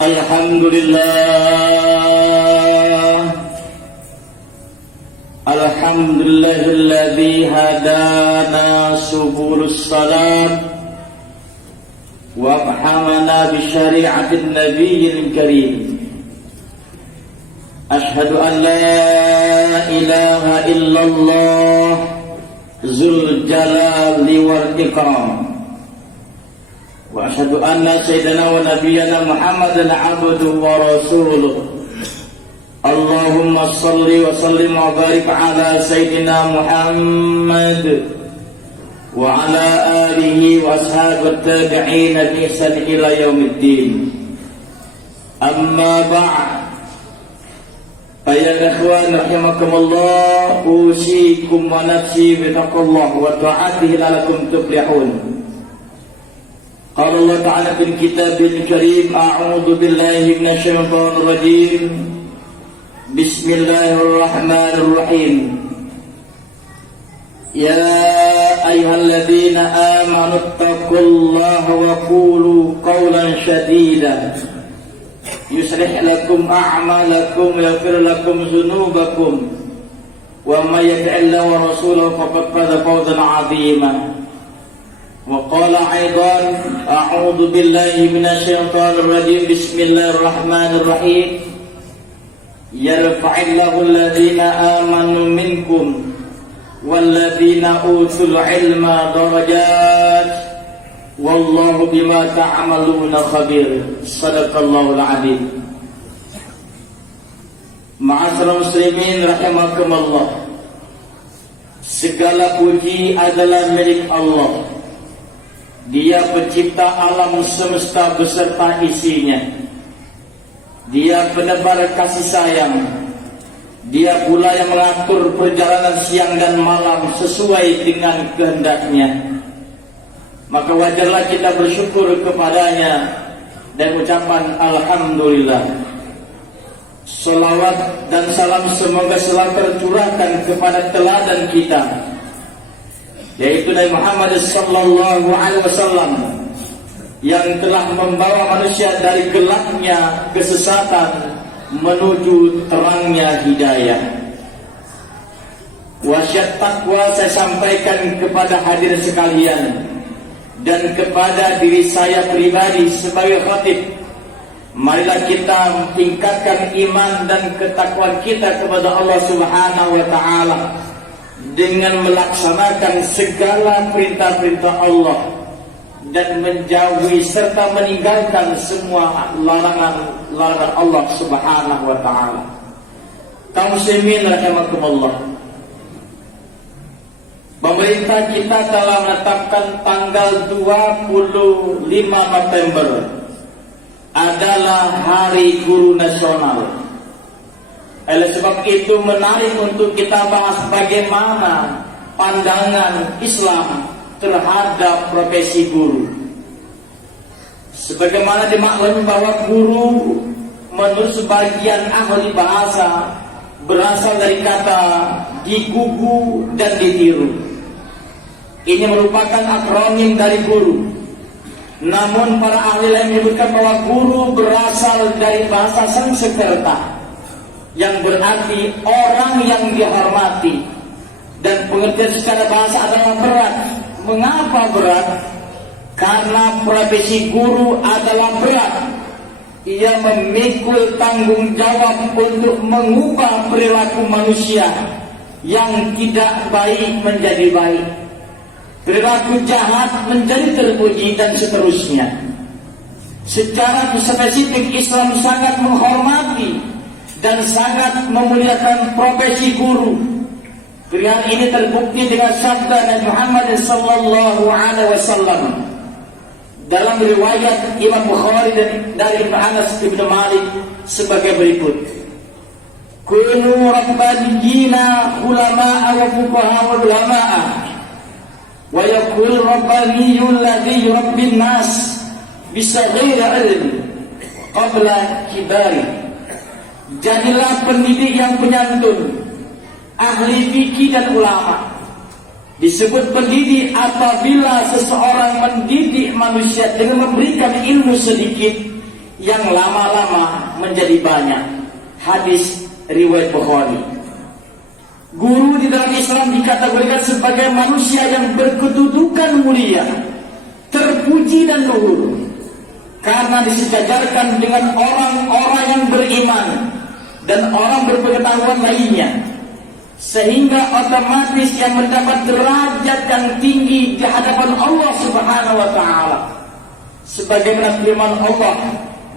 Alhamdulillahilladzi hadana subulus salam wa fahamana bi syari'atin nabiyil karim. Ashhadu an la ilaha illallah zul jalali wal ikram. Wa asyhadu anna sayyidana wa nabiyyana Muhammadan abduhu wa rasuluh. Allahumma salli wa sallim wa barik ala sayyidina Muhammad wa ala alihi wa ashabihi tabi'in bi ihsan ila yaumiddin. Amma ba'd. Ayat ikhwan rahimakumullah, usikum wa nafsi bi taqwallah wa ta'atihi la'allakum tuflihun. Qala Allah Ta'ala fil kitabil karim, a'udzu billahi minasy syaithanir rajim. Bismillahirrahmanirrahim. Ya ayyuhalladzina amanu taqullaha wa qulu qawlan shadida yuslih lakum a'malakum wa yaghfir lakum dzunubakum wa may yuti'illaha wa rasulahu faqad faza fawzan 'azima. وقال أيضا أعوذ بالله من الشيطان الرجيم بسم الله الرحمن الرحيم يرفع الله الذين آمنوا منكم والذين أوتوا العلم درجات والله بما تعملون خبير. صدق الله العظيم. Ma'asyiral muslimin rahimakumullah, segala puji adalah milik Allah. Dia pencipta alam semesta beserta isinya. Dia penebar kasih sayang. Dia pula yang mengatur perjalanan siang dan malam sesuai dengan kehendaknya. Maka wajarlah kita bersyukur kepadanya dan ucapan alhamdulillah. Salawat dan salam semoga selalu tercurahkan kepada teladan kita, yaitu Nabi Muhammad sallallahu alaihi wasallam, yang telah membawa manusia dari gelapnya kesesatan menuju terangnya hidayah. Wasiat takwa saya sampaikan kepada hadirin sekalian dan kepada diri saya pribadi sebagai khatib. Marilah kita tingkatkan iman dan ketakwaan kita kepada Allah Subhanahu wa taala dengan melaksanakan segala perintah-perintah Allah dan menjauhi serta meninggalkan semua larangan Allah Subhanahu wa taala. Kaum muslimin rahimakumullah, pemerintah kita telah menetapkan tanggal 25 November adalah Hari Guru Nasional. Oleh sebab itu menarik untuk kita bahas bagaimana pandangan Islam terhadap profesi guru. Sebagaimana dimaklumi bahwa guru menurut sebagian ahli bahasa berasal dari kata digugu dan ditiru. Ini merupakan akronim dari guru. Namun para ahli lain menyebutkan bahwa guru berasal dari bahasa Sanskerta yang berarti orang yang dihormati, dan pengertian secara bahasa adalah berat. Mengapa berat? Karena profesi guru adalah berat. Ia memikul tanggung jawab untuk mengubah perilaku manusia yang tidak baik menjadi baik, perilaku jahat menjadi terpuji, dan seterusnya. Secara spesifik Islam sangat menghormati dan sangat memuliakan profesi guru. Pilihan ini terbukti dengan sabda Nabi Muhammad sallallahu alaihi wasallam dalam riwayat Imam Bukhari dari Anas bin Malik sebagai berikut: Kunu rabbaniyina ulama'a wa fuqaha wa ulama'a wa yakul rabbaniyul ladzi yurabbin nas bisaghairi ilm qabla kibari. Jadilah pendidik yang penyantun, ahli fikih dan ulama. Disebut pendidik apabila seseorang mendidik manusia dengan memberikan ilmu sedikit yang lama-lama menjadi banyak. Hadis riwayat Bukhari. Guru di dalam Islam dikategorikan sebagai manusia yang berkedudukan mulia, terpuji dan luhur, karena disejajarkan dengan orang-orang yang beriman dan orang berpengetahuan lainnya, sehingga otomatis yang mendapat derajat yang tinggi di hadapan Allah Subhanahu wa taala. Sebagaimana firman Allah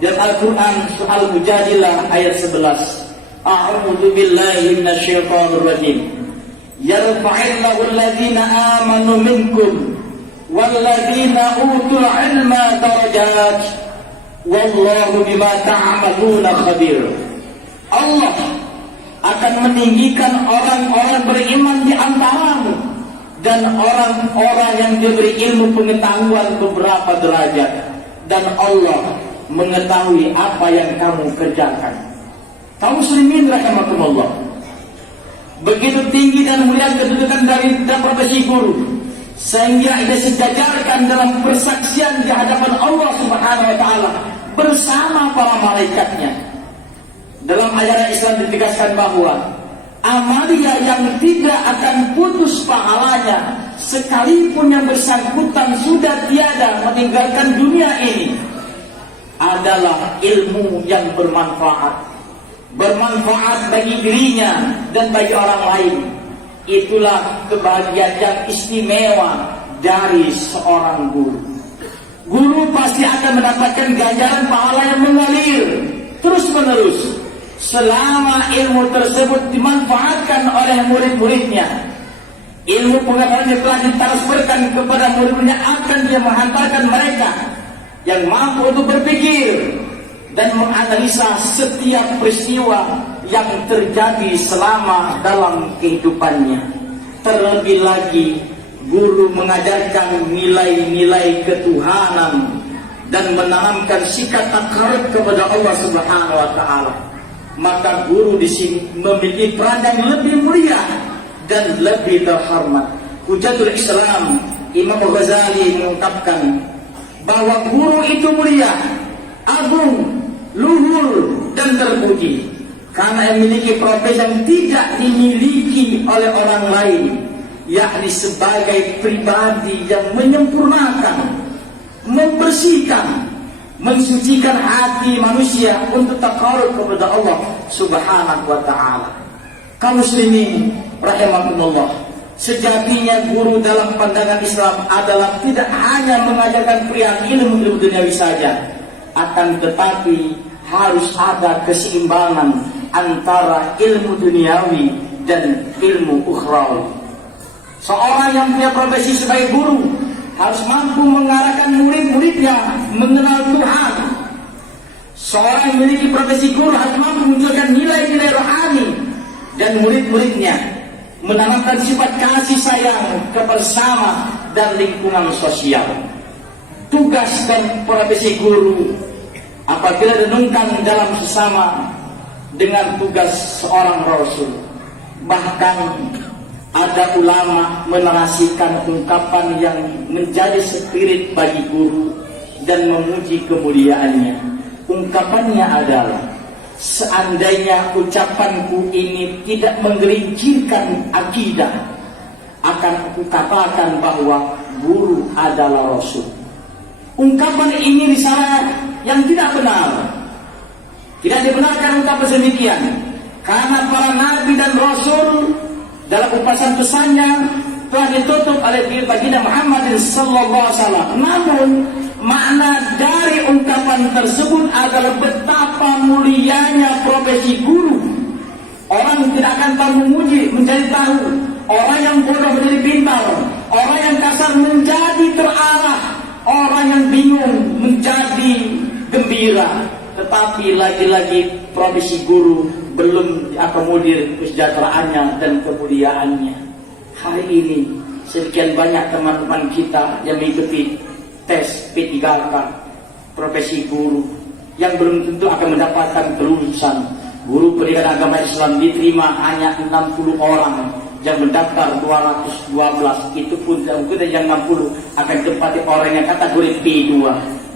dalam Al-Qur'an surah Al-Mujadilah ayat 11. A'udzu billahi minasyaitonir rajim. Yarfa'illahu alladhina amanu minkum walladzina utul 'ilma darajat wallahu bima ta'maluna khabir. Allah akan meninggikan orang-orang beriman di antaramu dan orang-orang yang diberi ilmu pengetahuan beberapa derajat, dan Allah mengetahui apa yang kamu kerjakan. Kaum muslimin rahimakumullah, begitu tinggi dan mulia kedudukan dari profesi guru, sehingga ia sejajarkan dalam persaksian di hadapan Allah Subhanahu wa taala bersama para malaikatnya. Dalam ajaran Islam ditegaskan bahwa amalia yang tidak akan putus pahalanya sekalipun yang bersangkutan sudah tiada meninggalkan dunia ini adalah ilmu yang bermanfaat bagi dirinya dan bagi orang lain. Itulah kebahagiaan yang istimewa dari seorang guru. Guru pasti akan mendapatkan ganjaran pahala yang mengalir terus menerus selama ilmu tersebut dimanfaatkan oleh murid-muridnya. Ilmu pengetahuan yang telah ditransferkan kepada murid-muridnya akan dia menghantarkan mereka yang mampu untuk berpikir dan menganalisa setiap peristiwa yang terjadi selama dalam kehidupannya. Terlebih lagi, guru mengajarkan nilai-nilai ketuhanan dan menanamkan sikap takarub kepada Allah Subhanahu wa taala. Maka guru di sini memiliki peran yang lebih mulia dan lebih terhormat. Hujatul Islam Imam Ghazali mengungkapkan bahwa guru itu mulia, agung, luhur dan terpuji karena memiliki profesi yang tidak dimiliki oleh orang lain, yakni sebagai pribadi yang menyempurnakan, membersihkan, mensucikan hati manusia untuk taqarrub kepada Allah Subhanahu wa taala. Kaum muslimin rahimakumullah, sejatinya guru dalam pandangan Islam adalah tidak hanya mengajarkan perihal ilmu duniawi saja, akan tetapi harus ada keseimbangan antara ilmu duniawi dan ilmu ukhrawi. Seorang yang punya profesi sebagai guru harus mampu mengarahkan murid-muridnya mengenal Tuhan. Seorang yang memiliki profesi guru harus mampu menunjukkan nilai-nilai rohani dan murid-muridnya menanamkan sifat kasih sayang, kebersamaan dan lingkungan sosial. Tugas dan profesi guru apabila renungkan dalam sesama dengan tugas seorang rasul. Bahkan ada ulama menarasikan ungkapan yang menjadi spirit bagi guru dan memuji kemuliaannya. Ungkapannya adalah, seandainya ucapanku ini tidak menggelincirkan akidah, akan aku katakan bahwa guru adalah rasul. Ungkapan ini disyarat yang tidak benar. Tidak dibenarkan ungkapan demikian, karena para nabi dan rasul dalam upasan-pesannya telah ditutup oleh baginda Muhammad sallallahu alaihi wasallam. Namun makna dari ungkapan tersebut adalah betapa mulianya profesi guru. Orang tidak akan tahu memuji menjadi tahu, orang yang bodoh menjadi pintar, orang yang kasar menjadi terarah, orang yang bingung menjadi gembira. Tetapi lagi-lagi profesi guru belum diakomodir kesejahteraannya dan kemuliaannya. Hari ini sekian banyak teman-teman kita yang mengikuti tes P3K profesi guru yang belum tentu akan mendapatkan kelulusan. Guru pendidikan agama Islam diterima hanya 60 orang, yang mendaftar 212. Itu pun yang 60 akan ditempati orang yang kategori P2.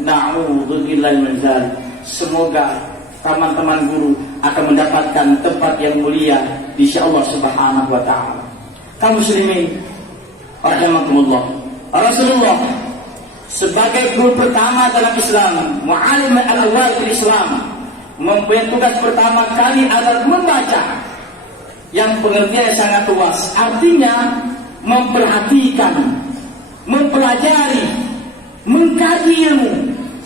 Na'udzubillah min dzalik. semoga teman-teman guru akan mendapatkan tempat yang mulia di sisi Allah Subhanahu wa taala. Kaum muslimin rahimakumullah, Rasulullah sebagai guru pertama dalam Islam, mu'allim al-awwal fil Islam, mempunyai tugas pertama kali adalah membaca yang pengertiannya sangat luas, artinya memperhatikan, mempelajari, mengkaji ilmu,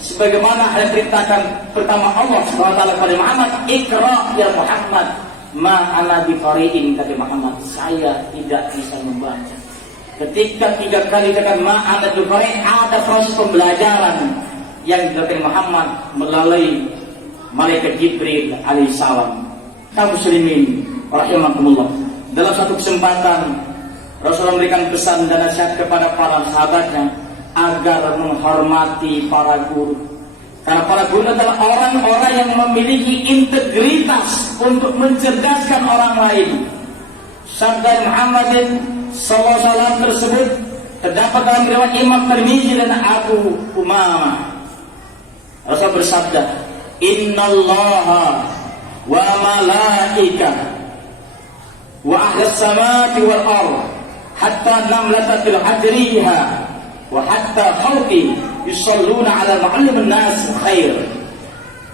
sebagaimana yang diperintahkan pertama Allah SWT kepada Muhammad, Iqra ya Muhammad, ma ana biqari'in, kata Muhammad, saya tidak bisa membaca. Ketika 3 kali katakan ma ana biqari', ada proses pembelajaran yang dilakukan Muhammad melalui malaikat Jibril alaihissalam. Kaum muslimin rahimakumullah, dalam satu kesempatan Rasulullah memberikan pesan dan nasihat kepada para sahabatnya agar menghormati para guru, karena para guru adalah orang-orang yang memiliki integritas untuk mencerdaskan orang lain. Sabda Muhammadin SAW tersebut terdapat dalam riwayat Imam Tirmidzi dan Abu Umamah. Rasul bersabda, innallaha wa malaikah wa ahlas samawati wal ardh hatta namlata fil hadriha wa hatta khalqi yusalluna ala mu'allimin nas khair.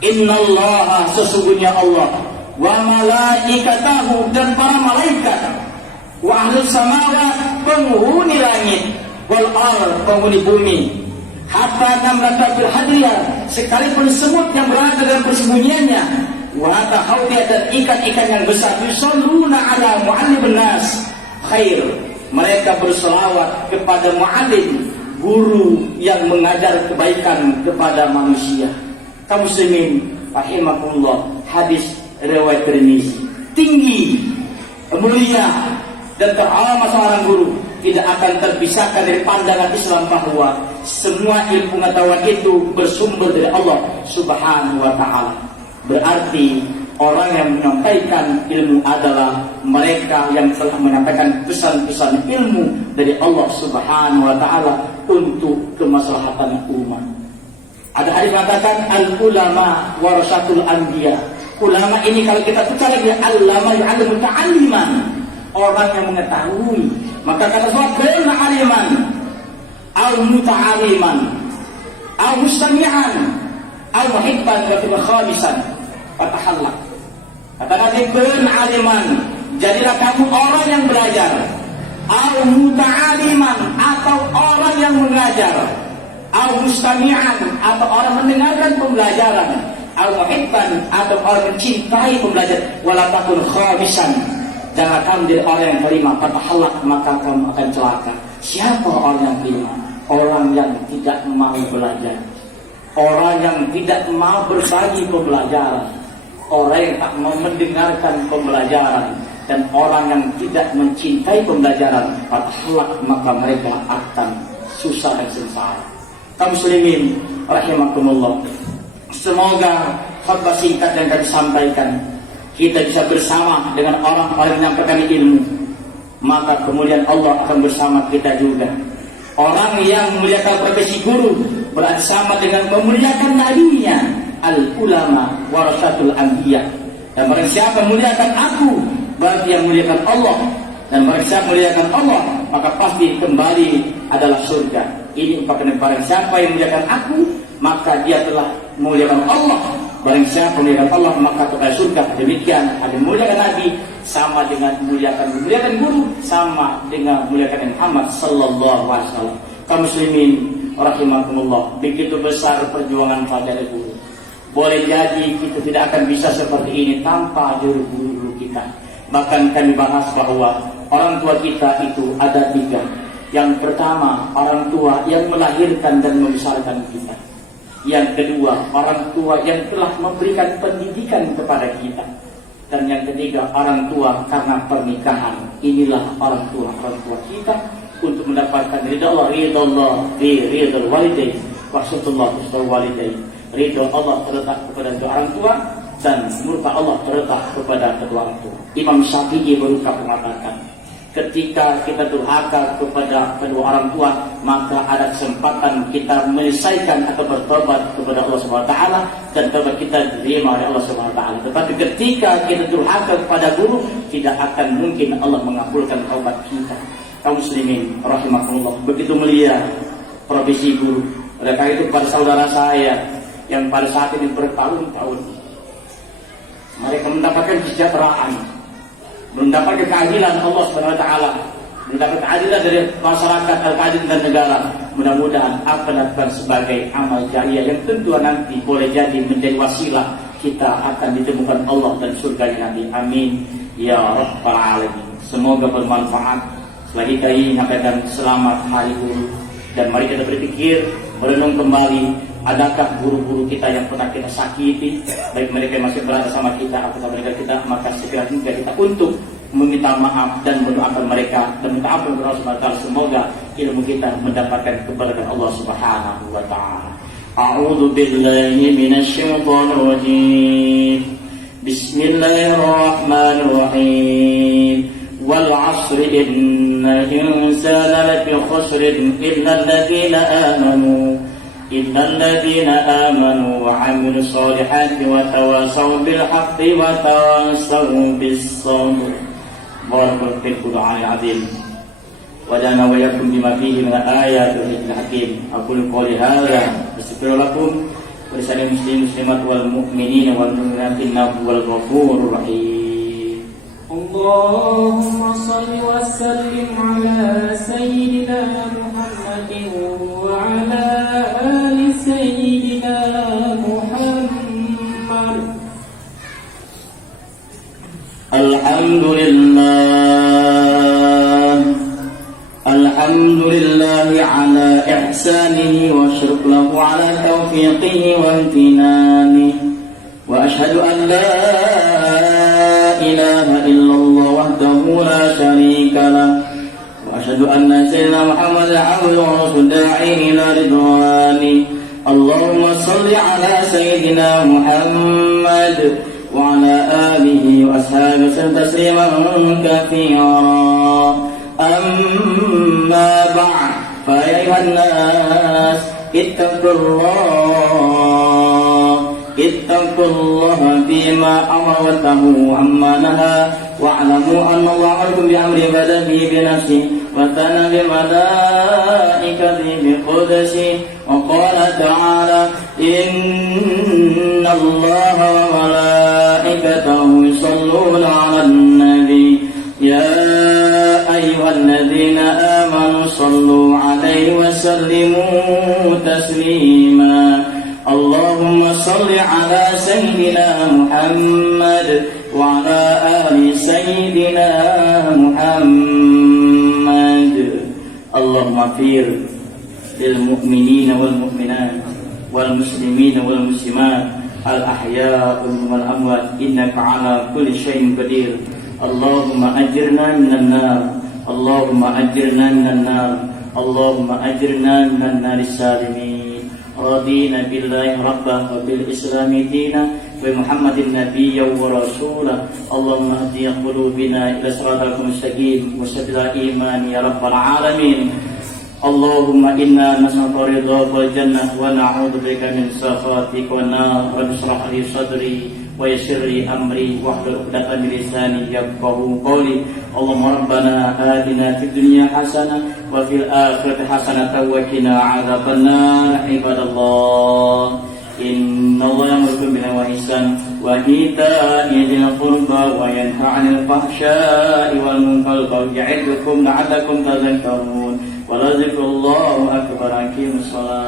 Innallaha, sesungguhnya Allah, wa malaikatahu, dan para malaikat, wa ahlus samawat, penghuni langit, wal ardh, penghuni bumi, hatta namlata fil hadriha, sekalipun semut yang berada dalam persembunyiannya, wa hatta khalqi, dan ikan-ikan yang besar, yusalluna ala mu'allimin nas khair, mereka berselawat kepada mu'allim, guru yang mengajar kebaikan kepada manusia. Kaum muslimin rahimakumullah, hadis riwayat Tirmidzi. Tinggi, mulia dan terhormat seorang guru tidak akan terpisahkan dari pandangan Islam bahwa semua ilmu pengetahuan itu bersumber dari Allah Subhanahu wa taala. Berarti orang yang menyampaikan ilmu adalah mereka yang telah menyampaikan pesan-pesan ilmu dari Allah Subhanahu wa taala untuk kemaslahatan umat. Ada hadis mengatakan al-ulama warasatul anbiya. Ulama ini kalau kita baca lagi, allama ya'lamu ta'alliman, orang yang mengetahui. Maka kata Rasulullah, kana aliman au muta'alliman au mustami'an au muhibban wa khamisan fatahallaq. Kata Nabi, kun aliman, jadilah kamu orang yang belajar, au muta'aliman, atau orang yang mengajar, au mustami'an, atau orang mendengarkan pembelajaran, au muhibban, atau orang mencintai pembelajaran, wala takun khamisan, jangan kamu jadi orang yang terima, fatahallaq, maka kamu akan celaka. Siapa orang yang terima? Orang yang tidak mau belajar, orang yang tidak mau berbagi pembelajaran, orang yang tak mau mendengarkan pembelajaran, dan orang yang tidak mencintai pembelajaran, maka mereka akan susah dan sengsara. Kaum muslimin rahimakumullah, semoga khutbah singkat yang kami sampaikan kita bisa bersama dengan orang-orang yang menyampaikan ilmu, maka kemudian Allah akan bersama kita juga. Orang yang memuliakan profesi guru berarti sama dengan memuliakan nabinya. Al-ulama warasatul anbiya. Dan barang siapa memuliakan aku, berarti yang memuliakan Allah. Dan barang siapa memuliakan Allah, maka pasti kembali adalah surga. Ini umpatan barang siapa yang memuliakan aku, maka dia telah memuliakan Allah. Barang siapa memuliakan Allah, maka kepada surga. Demikian ada memuliakan Nabi sama dengan memuliakan guru, sama dengan memuliakan Muhammad sallallahu alaihi wasallam. Kaum muslimin rahimakumullah, begitu besar perjuangan pada guru. Boleh jadi kita tidak akan bisa seperti ini tanpa guru-guru kita. Bahkan kami bahas bahwa orang tua kita itu ada 3. Yang pertama, orang tua yang melahirkan dan membesarkan kita. Yang kedua, orang tua yang telah memberikan pendidikan kepada kita. Dan yang ketiga, orang tua karena pernikahan. Inilah orang tua kita untuk mendapatkan ridha Allah, ridha walidain, maksudullah walidain. Ridha Allah terletak kepada kedua orang tua, dan murka Allah terletak kepada kedua orang tua. Imam Syafi'i berukap mengatakan, ketika kita durhaka kepada kedua orang tua, maka ada kesempatan kita menyelesaikan atau bertobat kepada Allah Subhanahu wa taala dan tobat kita diterima oleh Allah Subhanahu wa taala. Tetapi ketika kita durhaka kepada guru, tidak akan mungkin Allah mengabulkan taubat kita. Kaum muslimin rahimakumullah, begitu mulia profesi guru. Oleh karena itu pada saudara saya yang pada saat ini bertahun-tahun mereka mendapatkan kesejahteraan, mendapatkan keadilan Allah Subhanahu wa taala, mendapat keadilan dari masyarakat, keadilan dan negara. Mudah-mudahan apa dilakukan sebagai amal jariah yang tentu nanti boleh jadi menjadi wasilah kita akan ditemukan Allah dan surganya nanti. Amin ya rabbal alamin. Semoga bermanfaat. Selagi kami menyampaikan selamat hari guru, dan mari kita berpikir, merenung kembali, adakah guru-guru kita yang pernah kita sakiti, baik mereka yang masih berada sama kita atau mereka kita, maka segera juga kita untuk meminta maaf dan mendoakan mereka dan minta ampun kepada Allah Subhanahu wa taala. Semoga ilmu kita mendapatkan keberkahan Allah Subhanahu wa taala. A'udzu billahi minasyaitonir rajim. Bismillahirrahmanirrahim. Wal 'asri innal insana lafi khusrin illa الذين آمنوا وعملوا الصالحات وتواصوا بالحق وتواصوا بالصبر. بارك الله في القرآن العظيم وجعلنا وإياكم بما فيه من الآيات والذكر الحكيم. أقول قولي هذا أستغفر لكم ولسائر المسلمين والمسلمات والمؤمنين والمؤمنات إنه هو الغفور الرحيم. اللهم صل وسلم على سيدنا محمد وعلى آل سيدنا محمد. الحمد لله على إحسانه وشكر له على توفيقه وامتنانه، وأشهد أن لا إله إلا الله وحده لا شريك له، وأشهد أن سيدنا محمد عبده ورسوله داعي إلى رضوانه. اللهم صل على سيدنا محمد وعلى آله وأصحابه وسلم تسليما كثيرا. أما بعد، فيا أيها الناس اتقوا الله فيما أمر واتقوا عما نهى، واعلموا أن الله أمركم بأمر بدأ به بنفسه وثنى بملائكته بقدسه، وقال تعالى: إن الله وملائكته يصلون على النبي يا أيها الذين آمنوا صلوا عليه وسلموا تسليما. اللهم صل على سيدنا محمد وعلى آل سيدنا محمد. اللهم اغفر للمؤمنين والمؤمنات والمسلمين والمسلمات الأحياء والأموات إنك على كل شيء قدير. اللهم أجرنا من النار، اللهم أجرنا من النار، اللهم أجرنا من النار السالمين. رضينا بالله ربا وبالإسلام دينا وبمحمد نبيا ورسولا. اللهم اهد قلوبنا إلى صراطك المستقيم وسدد الإيمان يا رب العالمين. اللهم إنا نسألك رضاك والجنة ونعوذ بك من سخطك والنار. رب اشرح لي صدري ويسر لي أمري واحلل عقدة من لساني يفقهوا قولي. اللهم ربنا آتنا في الدنيا حسنة وفي الآخرة حسنة وقنا عذاب النار. عباد الله، إن الله يأمركم بالعدل والإحسان وإيتاء ذي القربى وينهى عن الفحشاء والمنكر والبغي يعظكم لعلكم تذكرون. ولذكر الله أكبر. أقيموا الصلاة.